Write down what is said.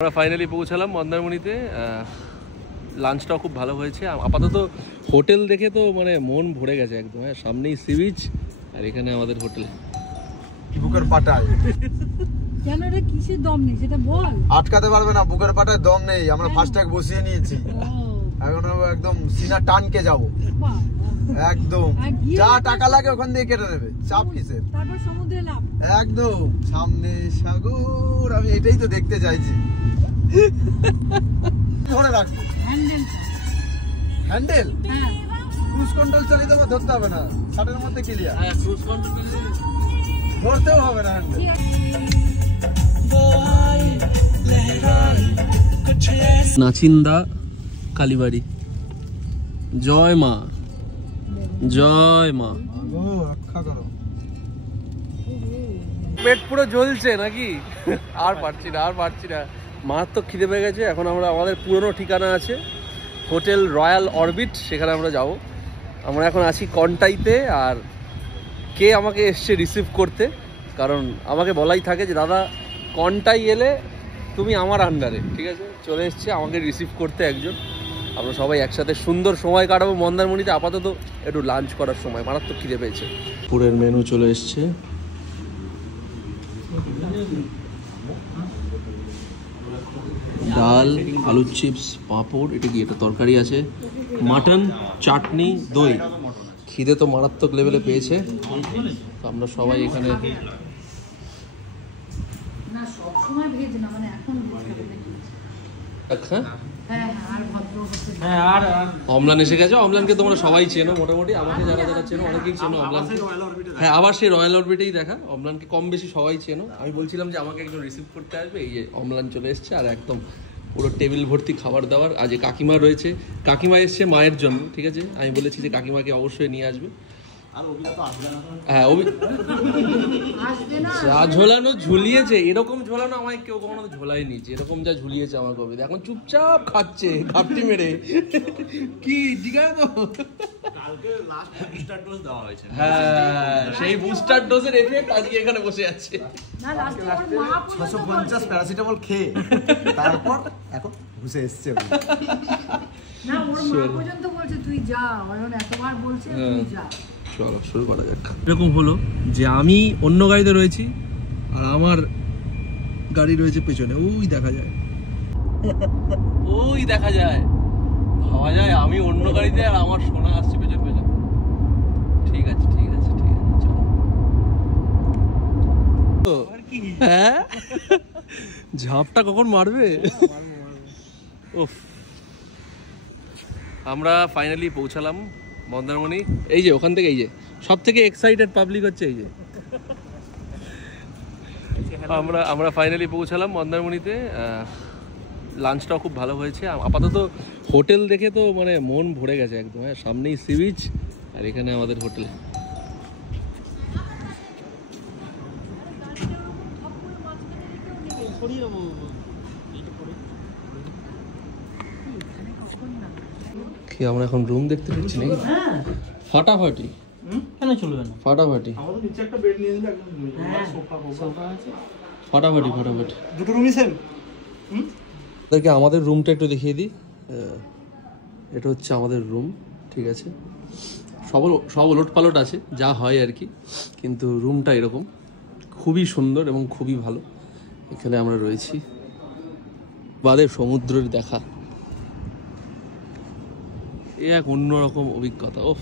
আমরা ফাইনালি পৌঁছালাম মন্দারমণিতে। লাঞ্চটাও খুব ভালো হয়েছে। আপাতত হোটেল দেখে তো মানে মন ভরে গেছে একদম। হ্যাঁ, সামনেই সি বিচ আর এখানে আমাদের হোটেল। বুকের পাটায় কেন রে, কিসের দম নেই সেটা বল। আটকাতে পারবে না, বুকের পাটায় দম নেই। আমরা ফার্স্ট ট্যাগ বসিয়ে নিয়েছি, এখন একদম সিনা টানকে যাব একদম। যা টাকা লাগে ওখান দিয়ে কেটে নেবে, চাপ কিসের। তারপর সমুদ্রে লাভ একদম সামনে সাগর। আমি এটাই তো দেখতে চাইছি। ধরে রাখবো হ্যান্ডেল, ক্রুজ কন্ট্রোল চালিয়ে দেবো, ধরতে হবে না। 60-এর মধ্যে ক্লিয়ার। ক্রুজ কন্ট্রোল ধরতেও হবে না হ্যান্ডেল। নাচিন্দা কালীবাড়ি। জয় মা, জয় মা। রক্ষা করো। পেট পুরো জ্বলছে নাকি? আর পারছি না, আর পারছি না। মারাত্মক খিদে পেয়ে গেছে। এখন আমরা আমাদের পুরনো ঠিকানা আছে হোটেল রয়্যাল অরবিট, সেখানে আমরা যাব। আমরা এখন আছি কন্টাইতে। আর কে আমাকে এসছে রিসিভ করতে, কারণ আমাকে বলাই থাকে যে দাদা কন্টাই এলে তুমি আমার আন্ডারে, ঠিক আছে। চলে এসছে আমাকে রিসিভ করতে একজন। আমরা সবাই একসাথে সুন্দর সময় কাটাবো মন্দারমণিতে। আপাতত একটু লাঞ্চ করার সময়, মারাত্মক খিদে পেয়েছে। পুরের মেনু চলে এসছে। ডাল, আলুর চিপস, পাঁপড়, এটা কি, এটা তরকারি আছে, মাটন, চাটনি, দই। খিদে তো মারাত্মক লেভেলে পেয়েছে। তো আমরা সবাই এখানে না, সব সময় ভেজ না, মানে এখন অম্লান এসে গেছে। অম্লানকে তোমরা সবাই চেনো মোটামুটি, আমাকে যারা যারা চেনো অনেকেই চেনো অম্লানকে। হ্যাঁ, আবার সেই রয়্যাল অরবিটেই দেখা। অম্লানকে কম বেশি সবাই চেনো। আমি বলছিলাম যে আমাকে একজন রিসিভ করতে আসবে, এই যে অম্লান চলে এসছে। আর একদম পুরো টেবিল ভর্তি খাবার দাবার। আজ কাকিমা রয়েছে, কাকিমা এসছে মায়ের জন্য, ঠিক আছে। আমি বলেছি যে কাকিমাকে অবশ্যই নিয়ে আসবে। হ্যাঁ, যা ঝোলানো ঝুলিয়েছে, এরকম ঝোলানো আমায় কেউ কখনো ঝোলায়নি। এরকম যা ঝুলিয়েছে আমার কবিতা, এখন চুপচাপ খাচ্ছে ঘাপটি মেরে। কি ঠিক আছে তো? হ্যাঁ, সেই বুস্টার ডোজের এফেক্ট আজকে এখানে বসে আছে। 650 প্যারাসিটামল খেয়ে তারপর এখন ঘুষে এসছে। না, ওর মা পর্যন্ত বলছে তুই যা, অয়ন এতবার বলছে তুই যা। চলো শুরু করা যাক। এরকম হলো যে আমি অন্য গাড়িতে রয়েছি আর আমার গাড়ি রয়েছে পেছনে। ওই দেখা যায়, ওই দেখা যায়, ভাবা যায় আমি অন্য গাড়িতে আর আমার সোনা আসছে পেছন পেছন। ঠিক আছে, ঠিক আছে, ঠিক আছে, চলো। হ্যাঁ, ঝাপটা কখন মারবে? উফ, আমরা ফাইনালি পৌঁছালাম মন্দারমণি। এই যে ওখান থেকে, এই যে সব থেকে এক্সাইটেড পাবলিক হচ্ছে এই যে। আমরা ফাইনালি পৌঁছালাম মন্দারমণিতে। লাঞ্চটাও খুব ভালো হয়েছে। আপাতত হোটেল দেখে তো মানে মন ভরে গেছে একদম। হ্যাঁ, সামনেই সি বিচ আর এখানে আমাদের হোটেল। কি আমরা এখন রুম দেখতে পাচ্ছি নাকি? ফাটাফাটি কেন চলবে না? ফাটাফাটি আমাদের নিচে একটা বেড নিয়ে দিলে একদম সোফা আছে, ফাটাফাটি ফাটাফাটি। দুটো রুমই সেম। তাদেরকে আমাদের রুমটা একটু দেখিয়ে দিই। এটা হচ্ছে আমাদের রুম, ঠিক আছে। সব ওলট পালট আছে, যা হয় আর কি, কিন্তু রুমটা এরকম খুবই সুন্দর এবং খুবই ভালো। এখানে আমরা রয়েছি, বাদে সমুদ্রের দেখা, এ এক অন্যরকম অভিজ্ঞতা। ওফ।